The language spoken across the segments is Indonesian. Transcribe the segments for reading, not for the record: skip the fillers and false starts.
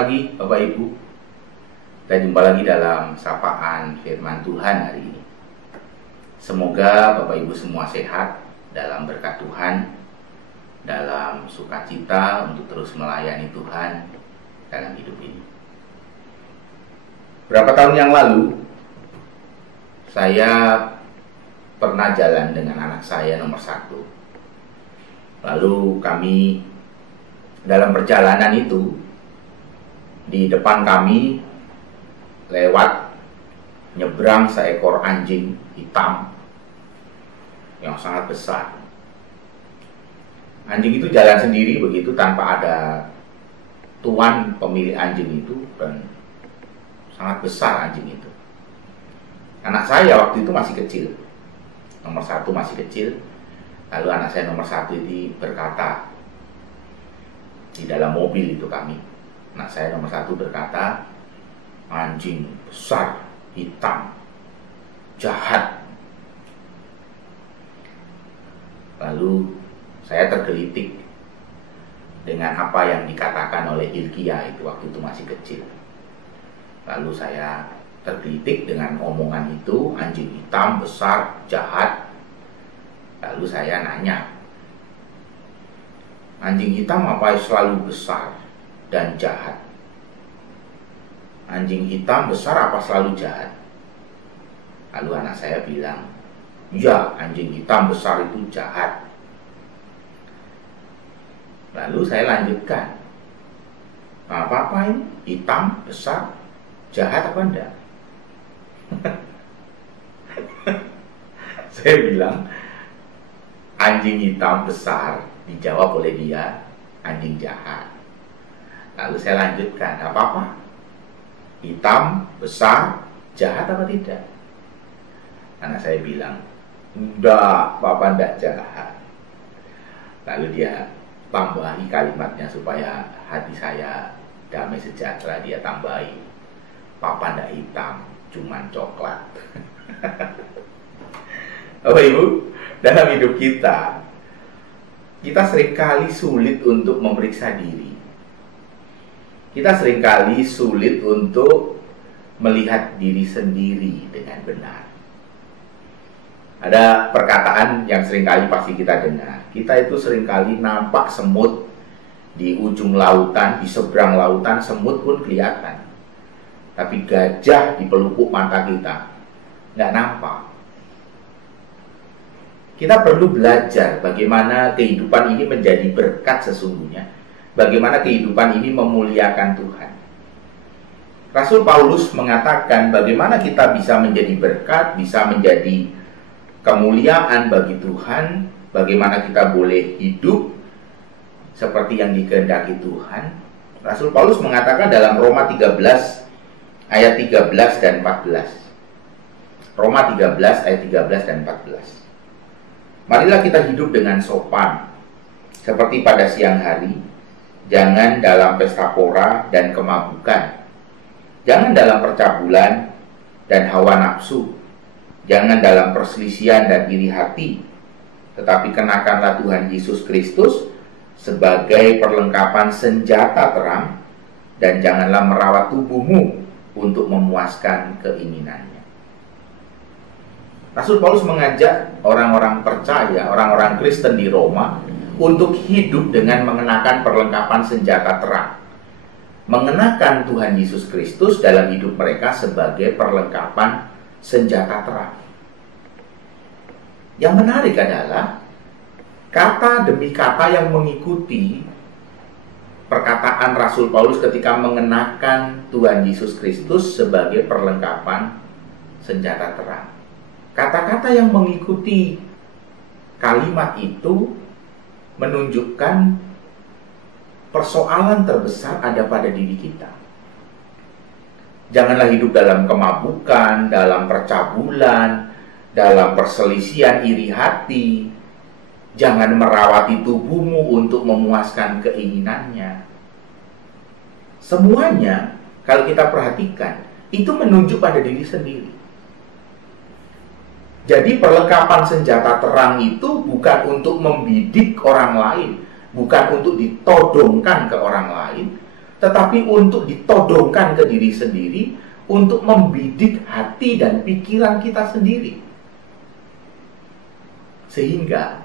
pagi Bapak Ibu. Kita jumpa lagi dalam sapaan firman Tuhan hari ini. Semoga Bapak Ibu semua sehat dalam berkat Tuhan, dalam sukacita untuk terus melayani Tuhan dalam hidup ini. Berapa tahun yang lalu saya pernah jalan dengan anak saya nomor 1. Lalu kami dalam perjalanan itu, di depan kami lewat nyebrang seekor anjing hitam yang sangat besar. Anjing itu jalan sendiri begitu tanpa ada tuan pemilik anjing itu, dan sangat besar anjing itu. Anak saya waktu itu masih kecil, nomor 1 masih kecil. Lalu anak saya nomor 1 itu berkata, di dalam mobil itu kami, anak saya nomor 1 berkata, anjing besar, hitam, jahat. Lalu saya tergelitik dengan apa yang dikatakan oleh Hilkia itu waktu itu masih kecil. Lalu saya tergelitik dengan omongan itu, anjing hitam, besar, jahat. Lalu saya nanya, anjing hitam apa selalu besar dan jahat? Anjing hitam besar apa selalu jahat? Lalu anak saya bilang, ya, anjing hitam besar itu jahat. Lalu saya lanjutkan, apa ini? Hitam, besar, jahat apa enggak? Saya bilang, anjing hitam besar. Dijawab oleh dia, anjing jahat. Lalu saya lanjutkan, apa? Hitam, besar, jahat apa tidak? Anak saya bilang, enggak, Bapak enggak jahat. Lalu dia tambahi kalimatnya supaya hati saya damai sejahtera. Dia tambahi, Papa enggak hitam, cuman coklat. Bapak Ibu, dalam hidup kita seringkali sulit untuk memeriksa diri. Kita seringkali sulit untuk melihat diri sendiri dengan benar. Ada perkataan yang seringkali pasti kita dengar. Kita itu seringkali nampak semut di ujung lautan, di seberang lautan, semut pun kelihatan. Tapi gajah di pelupuk mata kita nggak nampak. Kita perlu belajar bagaimana kehidupan ini menjadi berkat sesungguhnya. Bagaimana kehidupan ini memuliakan Tuhan. Rasul Paulus mengatakan bagaimana kita bisa menjadi berkat, bisa menjadi kemuliaan bagi Tuhan. Bagaimana kita boleh hidup seperti yang dikehendaki Tuhan. Rasul Paulus mengatakan dalam Roma 13 ayat 13 dan 14. Roma 13 ayat 13 dan 14. Marilah kita hidup dengan sopan, seperti pada siang hari, jangan dalam pesta pora dan kemabukan, jangan dalam percabulan dan hawa nafsu, jangan dalam perselisihan dan iri hati, tetapi kenakanlah Tuhan Yesus Kristus sebagai perlengkapan senjata terang, dan janganlah merawat tubuhmu untuk memuaskan keinginannya. Rasul Paulus mengajak orang-orang percaya, orang-orang Kristen di Roma untuk hidup dengan mengenakan perlengkapan senjata terang. Mengenakan Tuhan Yesus Kristus dalam hidup mereka sebagai perlengkapan senjata terang. Yang menarik adalah kata demi kata yang mengikuti perkataan Rasul Paulus ketika mengenakan Tuhan Yesus Kristus sebagai perlengkapan senjata terang. Kata-kata yang mengikuti kalimat itu menunjukkan persoalan terbesar ada pada diri kita. Janganlah hidup dalam kemabukan, dalam percabulan, dalam perselisihan iri hati. Jangan merawati tubuhmu untuk memuaskan keinginannya. Semuanya, kalau kita perhatikan, itu menunjuk pada diri sendiri. Jadi perlengkapan senjata terang itu bukan untuk membidik orang lain, bukan untuk ditodongkan ke orang lain, tetapi untuk ditodongkan ke diri sendiri, untuk membidik hati dan pikiran kita sendiri. Sehingga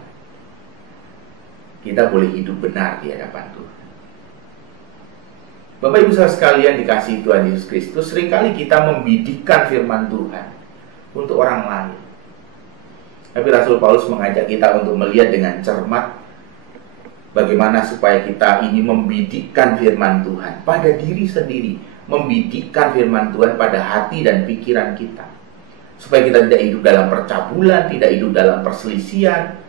kita boleh hidup benar di hadapan Tuhan. Bapak Ibu saudara sekalian dikasihi Tuhan Yesus Kristus, seringkali kita membidikkan firman Tuhan untuk orang lain. Tapi Rasul Paulus mengajak kita untuk melihat dengan cermat bagaimana supaya kita ini membidikkan firman Tuhan pada diri sendiri, membidikkan firman Tuhan pada hati dan pikiran kita. Supaya kita tidak hidup dalam percabulan, tidak hidup dalam perselisihan,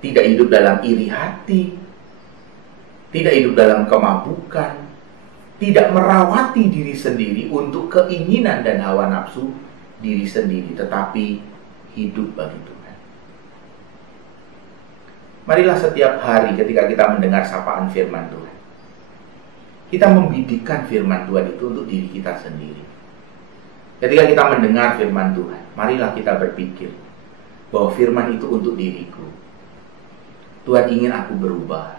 tidak hidup dalam iri hati, tidak hidup dalam kemabukan, tidak merawati diri sendiri untuk keinginan dan hawa nafsu diri sendiri, tetapi hidup bagi Tuhan. Marilah setiap hari ketika kita mendengar sapaan firman Tuhan, kita membidikkan firman Tuhan itu untuk diri kita sendiri. Ketika kita mendengar firman Tuhan, marilah kita berpikir bahwa firman itu untuk diriku. Tuhan ingin aku berubah.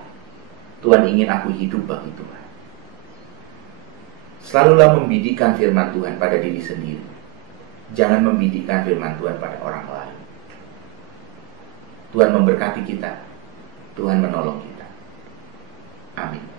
Tuhan ingin aku hidup bagi Tuhan. Selalulah membidikkan firman Tuhan pada diri sendiri. Jangan membidikkan firman Tuhan pada orang lain. Tuhan memberkati kita. Tuhan menolong kita. Amin.